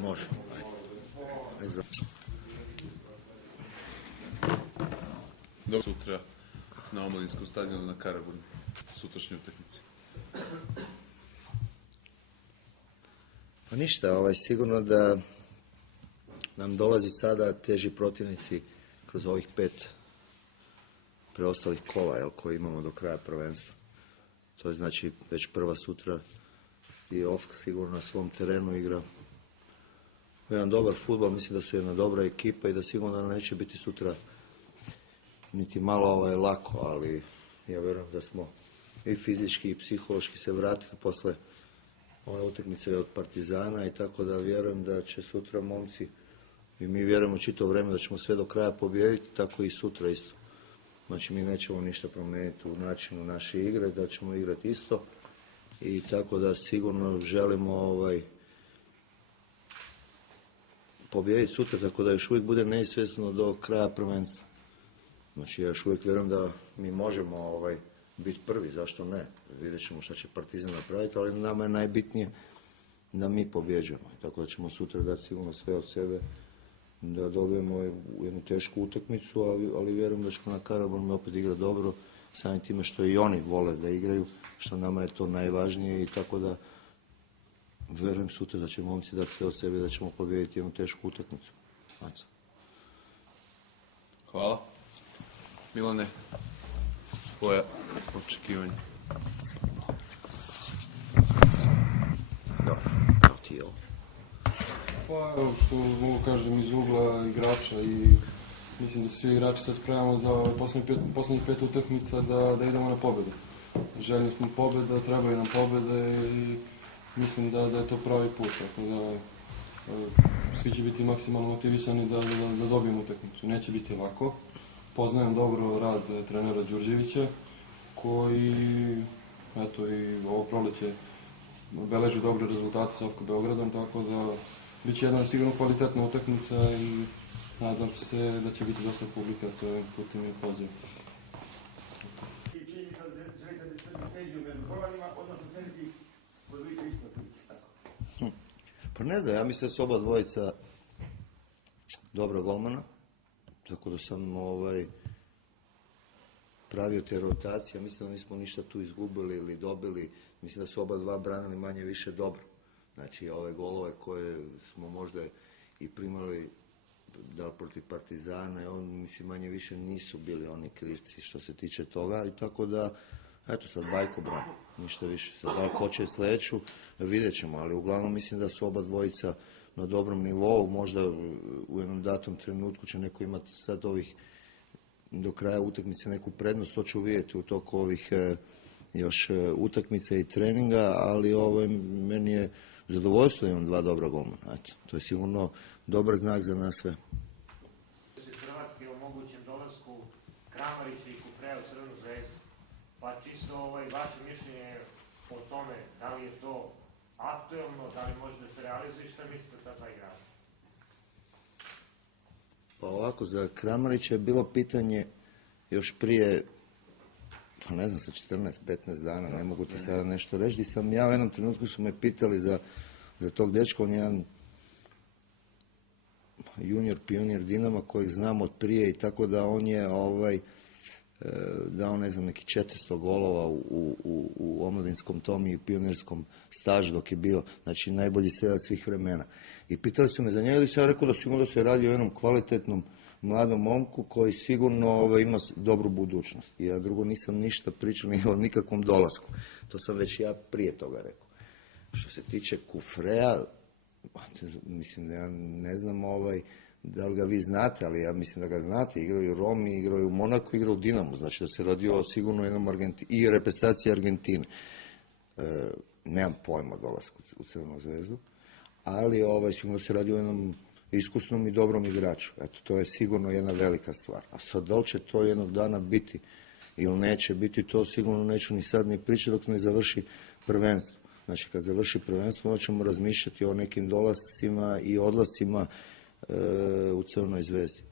Može. Dobro sutra na Omladinskom stadionu na Karaburmi, sutrašnje utakmice. Pa ništa, sigurno da nam dolazi sada teži protivnici kroz ovih 5 preostalih kola koje imamo do kraja prvenstva. To je znači već prva sutra i OFK sigurno na svom terenu igra jedan dobar fudbal, mislim da su jedna dobra ekipa i da sigurno neće biti sutra niti malo lako, ali ja vjerujem da smo i fizički i psihološki se vratili posle ove utakmice od Partizana i tako da vjerujem da će sutra momci i mi vjerujemo čito vrijeme da ćemo sve do kraja pobijediti, tako i sutra isto. Znači mi nećemo ništa promijeniti u načinu naše igre, da ćemo igrati isto i tako da sigurno želimo pobijediti sutra, tako da još uvijek bude neizvjesno do kraja prvenstva. Znači ja još uvijek vjerujem da mi možemo biti prvi, zašto ne? Vidjet ćemo šta će Partizan napraviti, ali nama je najbitnije da mi pobjeđujemo. Tako da ćemo sutra dati sigurno sve od sebe da dobijemo jednu tešku utakmicu, ali vjerujem da ćemo na Karaburmi opet igrati dobro, samim time što i oni vole da igraju, što nama je to najvažnije i tako da vjerujem sutra da će momci dati sve od sebe da ćemo pobijediti jednu tešku utakmicu. Hvala. Milane, tvoja očekivanja? Dobro, ti je ovo. Pa evo što mogu kažem iz ugla igrača i mislim da svi igrači sad spremamo za posljednjih 5 utakmica da idemo na pobedu. Željni smo pobjeda, trebaju nam pobjede i mislim da je to pravi put, tako da svi će biti maksimalno motivisani da dobijemo utakmicu. Neće biti lako. Poznajem dobro rad trenera Đurđevića koji i ovo proleće beleži dobre rezultate sa OFK Beogradom, tako da bit će jedna sigurno kvalitetna utakmica i nadam se da će biti dosta publika, to je putem i poziv. Pa ne znam, ja mislim da su oba dvojica dobra golmana, tako da sam pravio te rotacije, mislim da nismo ništa tu izgubili ili dobili, mislim da su oba dva branili manje više dobro. Znači ove golove koje smo možda i primali da li protiv Partizana, mislim manje više nisu bili oni krivci što se tiče toga i tako da eto sad Bajko brani, ništa više. Sad da li ko će sljedeću vidjet ćemo, ali uglavnom mislim da su oba dvojica na dobrom nivou, možda u jednom datom trenutku će neko imati sad ovih do kraja utakmice neku prednost, to ću vidjeti u toku ovih još utakmice i treninga, ali meni je zadovoljstvo da imam dva dobra golmana. To je sigurno dobar znak za nas sve. Hrvatske o mogućem dolasku Kramarića i Kufrea u Crvenu zvezdu. Pa čisto vaše mišljenje o tome, da li je to aktuelno, da li može da se realizuje, šta mislite o ta dva igrača? Pa ovako, za Kramarića je bilo pitanje još prije, pa ne znam, sa 14-15 dana, ne mogu ti sada nešto reći, di sam ja u jednom trenutku su me pitali za tog dečka, on je jedan junior pionir Dinama kojeg znam od prije i tako da on je dao, ne znam, neki 400 golova u omladinskom tom i pionirskom stažu dok je bio, znači najbolji strelac svih vremena. I pitali su me za njega i sam rekao da sigurno se radi o jednom kvalitetnom mladom momku koji sigurno ima dobru budućnost. I ja drugo nisam ništa pričao ni o nikakvom dolasku. To sam već ja prije toga rekao. Što se tiče Kufrea, mislim da ja ne znam da li ga vi znate, ali ja mislim da ga znate. Igraju u Romi, igraju u Monaku, igraju u Dinamu. Znači da se radi o sigurno jednom i reprezentaciji Argentine. Nemam pojma o dolasku u Crvenu zvezdu, ali sigurno se radi o jednom iskusnom i dobrom igraču. Eto, to je sigurno jedna velika stvar. A sad da li će to jednog dana biti ili neće biti, to sigurno neću ni sad ni pričati dok ne završi prvenstvo. Znači kad završi prvenstvo onda ćemo razmišljati o nekim dolascima i odlascima u Crvenoj zvezdi.